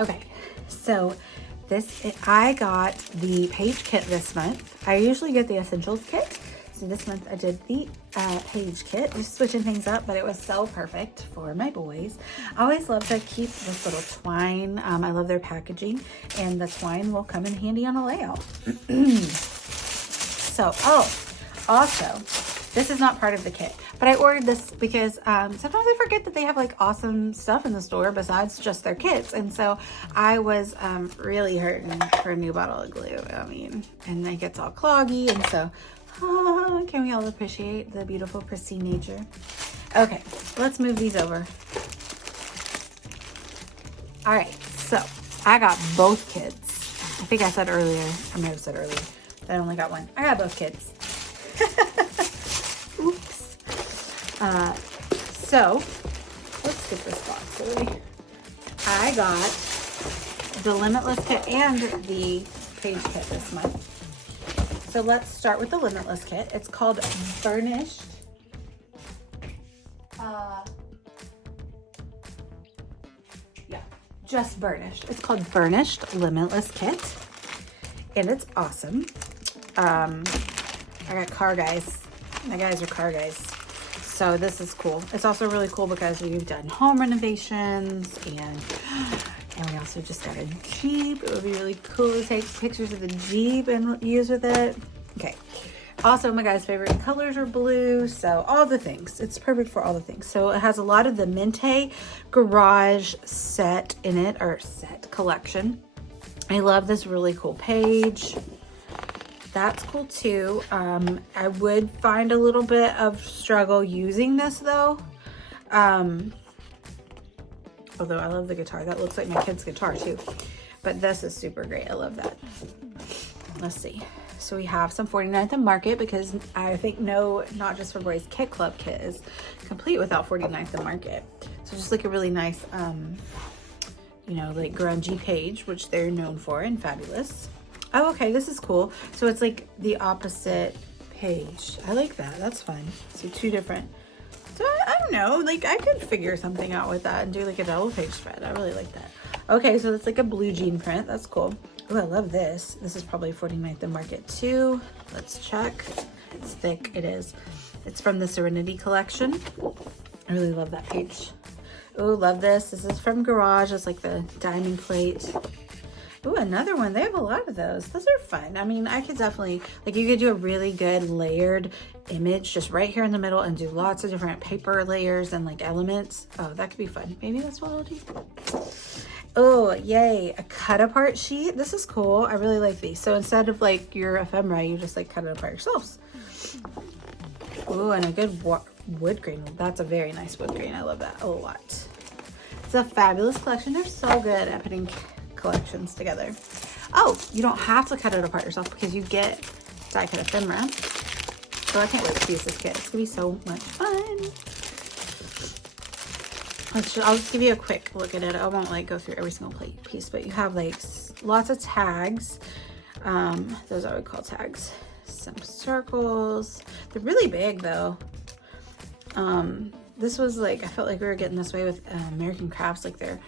Okay, so I got the Page kit this month. I usually get the Essentials kit. So this month I did the Page kit, just switching things up, but it was so perfect for my boys. I always love to keep this little twine. I love their packaging, and the twine will come in handy on a layout. So, also, this is not part of the kit, but I ordered this because sometimes I forget that they have like awesome stuff in the store besides just their kits. And so I was really hurting for a new bottle of glue. I mean, and it gets all cloggy. And so, can we all appreciate the beautiful, pristine nature? Okay, let's move these over. All right, so I got both kits. I think I said earlier, I may have said earlier, that I only got one. I got both kits. Oops. So let's get this box away. I got the Limitless kit and the Page kit this month. So let's start with the Limitless kit. It's called Burnished. Just Burnished. It's called Burnished Limitless Kit, and it's awesome. I got car guys. My guys are car guys, so this is cool. It's also really cool because we've done home renovations, and we also just got a Jeep. It would be really cool to take pictures of the Jeep and use with it. Okay. Also, my guys' favorite colors are blue, so all the things. It's perfect for all the things. So it has a lot of the Mente Garage set in it, or set collection. I love this really cool page. That's cool too. I would find a little bit of struggle using this though. Although I love the guitar. That looks like my kid's guitar too. But this is super great. I love that. Let's see. So we have some 49th and Market, because I think no, Not Just for Boys Kit Club kit is complete without 49th and Market. So just like a really nice, you know, like grungy page, which they're known for and fabulous. Oh, okay, this is cool. So it's like the opposite page. I like that. That's fun. So two different. So I don't know, like I could figure something out with that and do like a double page spread. I really like that. Okay, so it's like a blue jean print. That's cool. Oh, I love this. This is probably 49th and Market too. Let's check. It's thick. It is. It's from the Serenity collection. I really love that page. Oh, love this. This is from Garage. It's like the diamond plate. Oh, another one. They have a lot of those. Those are fun. I mean, I could definitely, like, you could do a really good layered image just right here in the middle and do lots of different paper layers and like elements. Oh, that could be fun. Maybe that's what I'll do. Oh, yay. A cut apart sheet. This is cool. I really like these. So instead of like your ephemera, you just like cut it apart yourselves. Oh, and a good wood grain. That's a very nice wood grain. I love that a lot. It's a fabulous collection. They're so good at putting collections together. Oh, you don't have to cut it apart yourself because you get die cut ephemera. So I can't wait to use this kit. It's gonna be so much fun. I'll just give you a quick look at it. I won't like go through every single piece, but you have like lots of tags. Those I would call tags. Some circles. They're really big though. This was like, I felt like we were getting this way with American Crafts. Like their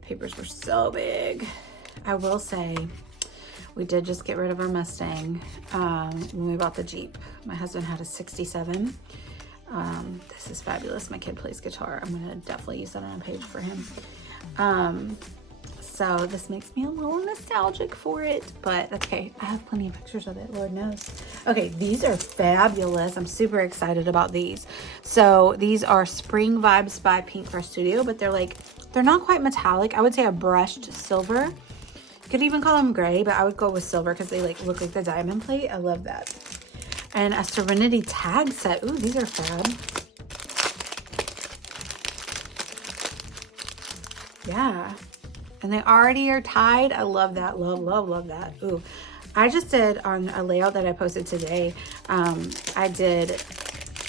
papers were so big. I will say we did just get rid of our Mustang when we bought the Jeep. My husband had a 67. This is fabulous. My kid plays guitar. I'm gonna definitely use that on a page for him. So this makes me a little nostalgic for it, but that's okay. I have plenty of pictures of it, Lord knows. Okay, these are fabulous. I'm super excited about these. So these are Spring Vibes by Pink Fresh Studio, but they're not quite metallic. I would say a brushed silver. You could even call them gray, but I would go with silver because they like look like the diamond plate. I love that. And a Serenity tag set. Ooh, these are fab. Yeah. And they already are tied. I love that. Love, love, love that. Ooh. I just did on a layout that I posted today. I did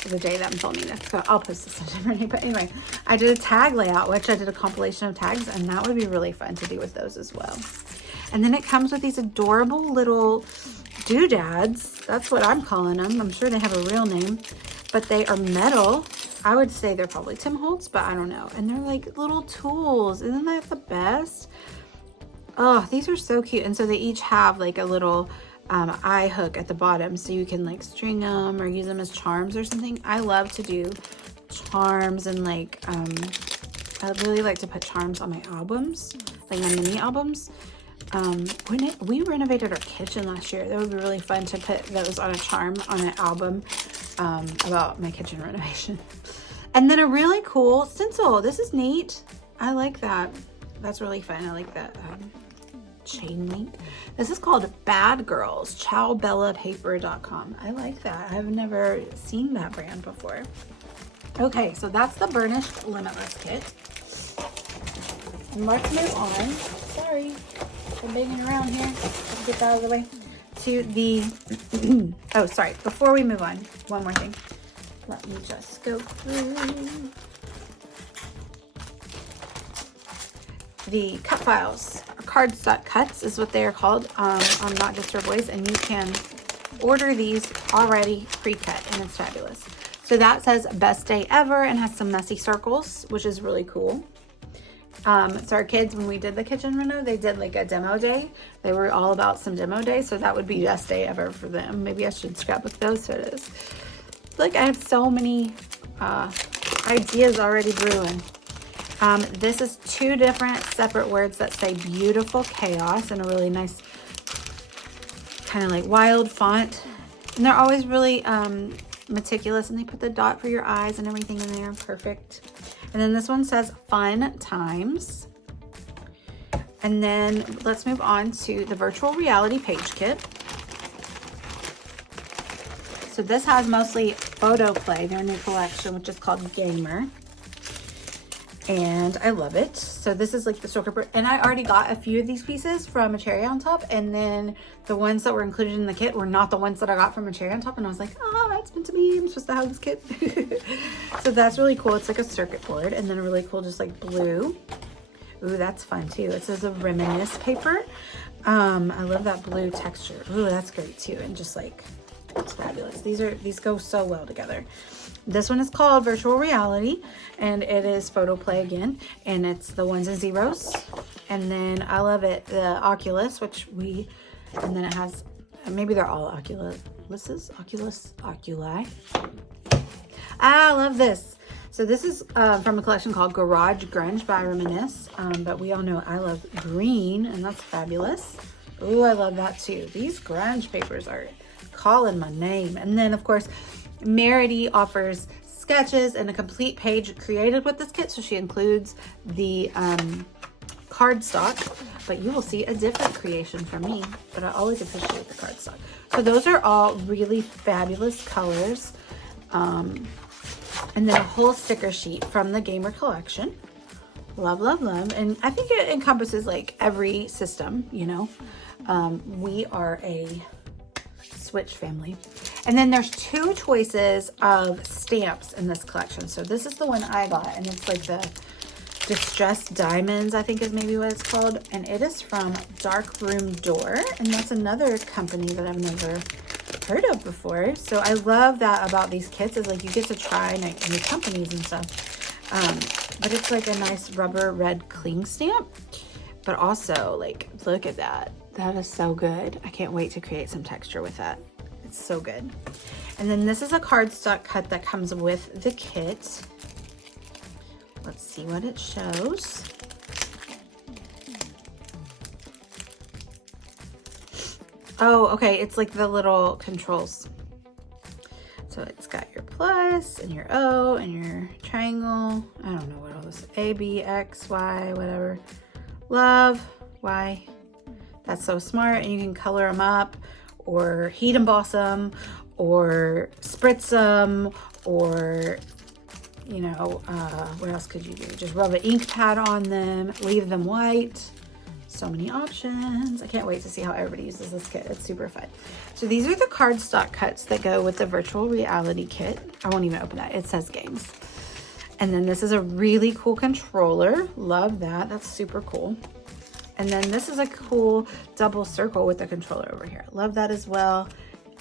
the day that I'm filming this. So I'll post this on different day. But anyway, I did a tag layout, which I did a compilation of tags, and that would be really fun to do with those as well. And then it comes with these adorable little doodads. That's what I'm calling them. I'm sure they have a real name, but they are metal. I would say they're probably Tim Holtz, but I don't know. And they're like little tools. Isn't that the best? Oh, these are so cute. And so they each have like a little eye hook at the bottom, so you can like string them or use them as charms or something. I love to do charms, and like I really like to put charms on my albums, like my mini albums. When we renovated our kitchen last year, that would be really fun to put those on a charm on an album about my kitchen renovation. And then a really cool stencil. This is neat. I like that. That's really fun. I like that chain link. This is called Bad Girls, ChowBellaPaper.com. I like that. I've never seen that brand before. Okay, so that's the Burnished Limitless kit. And let's move on. Sorry, I'm banging around here. Let's get that out of the way. To the, oh, sorry. Before we move on, one more thing. Let me just go through the cut files. Cardstock cuts is what they are called on Not Just For Boys, and you can order these already pre-cut, and it's fabulous. So that says best day ever and has some messy circles, which is really cool. So our kids, when we did the kitchen reno, they did like a demo day. They were all about some demo day, so that would be best day ever for them. Maybe I should scrapbook those photos. Like, I have so many ideas already brewing. This is 2 different separate words that say beautiful chaos in a really nice kind of like wild font. And they're always really meticulous, and they put the dot for your eyes and everything in there. Perfect. And then this one says fun times. And then let's move on to the virtual reality page kit. So this has mostly photo play, their new collection, which is called Gamer. And I love it. So this is like the Stoker, and I already got a few of these pieces from A Cherry on Top, and then the ones that were included in the kit were not the ones that I got from A Cherry on Top, and I was like, oh, that's meant to be, I'm supposed to have this kit. So that's really cool. It's like a circuit board, and then a really cool just like blue. Ooh, that's fun too. It says a reminisce paper. I love that blue texture. Ooh, that's great too, and just like, it's fabulous. These go so well together. This one is called Virtual Reality, and it is photo play again, and it's the ones and zeros. And then I love it, the Oculus, and then it has, maybe they're all Oculi. I love this. So this is from a collection called Garage Grunge by Reminisce, but we all know I love green, and that's fabulous. Ooh, I love that too. These grunge papers are calling my name. And then of course, Merity offers sketches and a complete page created with this kit, so she includes the cardstock, but you will see a different creation from me, but I always appreciate the cardstock. So those are all really fabulous colors, and then a whole sticker sheet from the Gamer collection. Love, love, love. And I think it encompasses like every system, you know. We are a Switch family. And then there's 2 choices of stamps in this collection. So this is the one I got, and it's like the Distressed Diamonds, I think is maybe what it's called. And it is from Dark Room Door, and that's another company that I've never heard of before. So I love that about these kits, is like you get to try new companies and stuff. But it's like a nice rubber red cling stamp, but also like, look at that. That is so good. I can't wait to create some texture with that. It's so good. And then this is a cardstock cut that comes with the kit. Let's see what it shows. Oh, okay. It's like the little controls. So it's got your plus and your O and your triangle. I don't know what all this is. A, B, X, Y, whatever. Love, Y. That's so smart. And you can color them up, or heat emboss them, or spritz them, or, you know, what else could you do? Just rub an ink pad on them, leave them white. So many options. I can't wait to see how everybody uses this kit. It's super fun. So these are the cardstock cuts that go with the virtual reality kit. I won't even open that. It says games. And then this is a really cool controller. Love that. That's super cool. And then this is a cool double circle with the controller over here. Love that as well.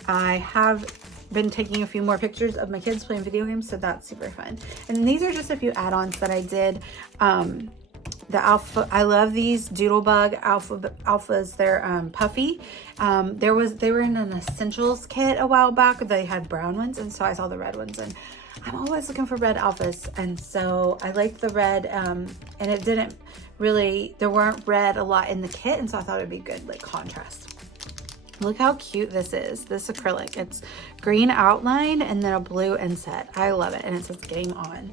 I have been taking a few more pictures of my kids playing video games, so that's super fun. And these are just a few add-ons that I did The alpha, I love these Doodlebug alphas. They're puffy. They were in an essentials kit a while back. They had brown ones, and so I saw the red ones, and I'm always looking for red alphas, and so I liked the red, and it didn't really, there weren't red a lot in the kit, and so I thought it'd be good, like, contrast. Look how cute this is, this acrylic. It's green outline and then a blue inset. I love it, and it says Game On.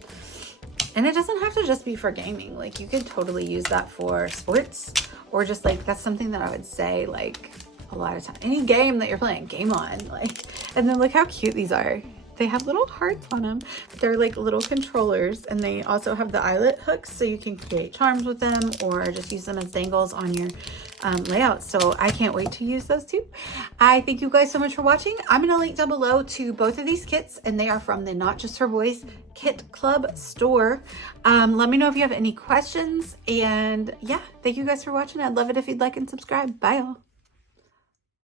And it doesn't have to just be for gaming. Like, you could totally use that for sports, or just like, that's something that I would say, like, a lot of times. Any game that you're playing, Game On. Like, and then look how cute these are. They have little hearts on them. They're like little controllers, and they also have the eyelet hooks, so you can create charms with them or just use them as dangles on your layout. So I can't wait to use those too. I thank you guys so much for watching. I'm gonna link down below to both of these kits, and they are from the Not Just for Boys Kit Club store. Let me know if you have any questions, and yeah, thank you guys for watching. I'd love it if you'd like and subscribe. Bye all.